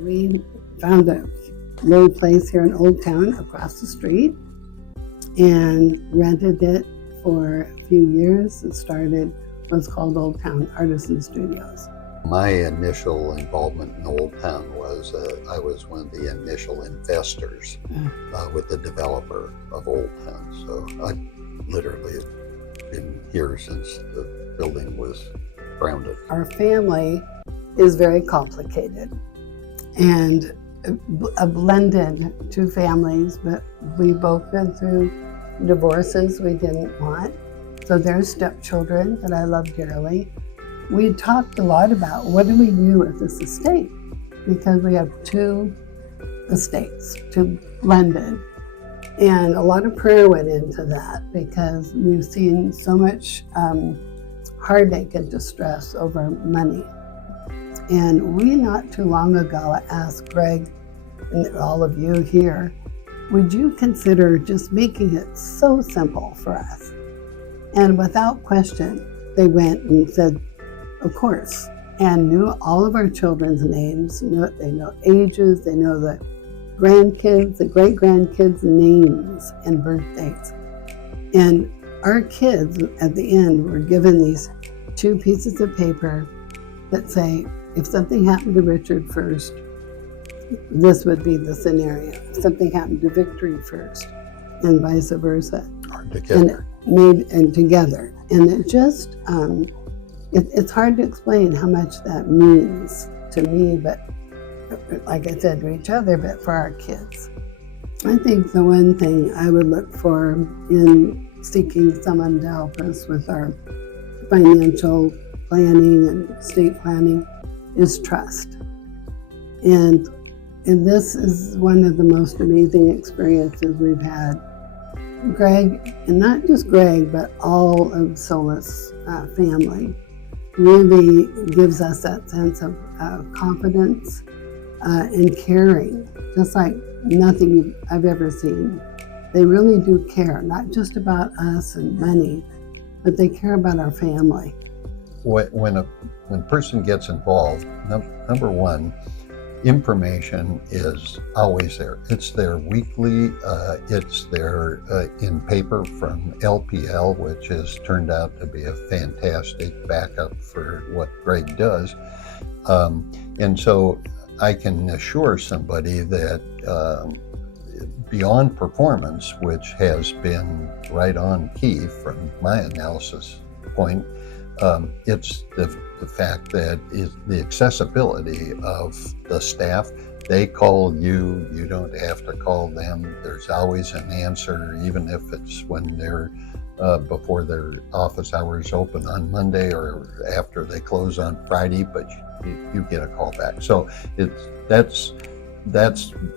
we found a little place here in Old Town across the street and rented it for a few years. It started what's called Old Town Artisan Studios. My initial involvement in Old Town was I was one of the initial investors with the developer of Old Town. So I literally have been here since the building was founded. Our family is very complicated and a blended two families, but we've both been through divorces we didn't want. So there's stepchildren that I love dearly. We talked a lot about what do we do with this estate, because we have two estates, two blended. And a lot of prayer went into that because we've seen so much heartache and distress over money. And we not too long ago asked Greg and all of you here, would you consider just making it so simple for us? And without question, they went and said, of course, and knew all of our children's names. They know ages, they know the grandkids, the great-grandkids' names and birthdays. And our kids at the end were given these two pieces of paper that say, if something happened to Richard first, this would be the scenario. If something happened to Victory first, and vice versa. Or together. And together. And it just, it's hard to explain how much that means to me, but like I said, to each other, but for our kids. I think the one thing I would look for in seeking someone to help us with our financial planning and estate planning is trust. And this is one of the most amazing experiences we've had. Greg, and not just Greg, but all of Solis family, really gives us that sense of confidence and caring, just like nothing I've ever seen. They really do care, not just about us and money, but they care about our family. When a person gets involved, number one, information is always there. It's there weekly, it's there in paper from LPL, which has turned out to be a fantastic backup for what Greg does. And so I can assure somebody that beyond performance, which has been right on key from my analysis point, it's the fact that the accessibility of the staff. They call you, you don't have to call them. There's always an answer, even if it's when they're before their office hours open on Monday or after they close on Friday, but you get a call back. So that's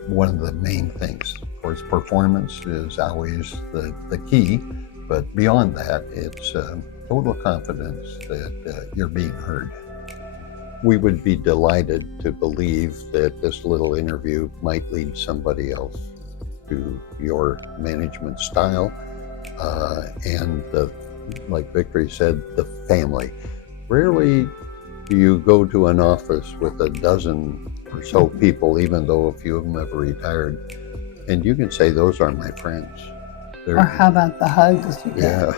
one of the main things. Of course, performance is always the key, but beyond that, it's total confidence that you're being heard. We would be delighted to believe that this little interview might lead somebody else to your management style and like Victory said, the family. Rarely do you go to an office with a dozen or so people, even though a few of them have retired, and you can say those are my friends. Or how about the hugs you get? Yeah.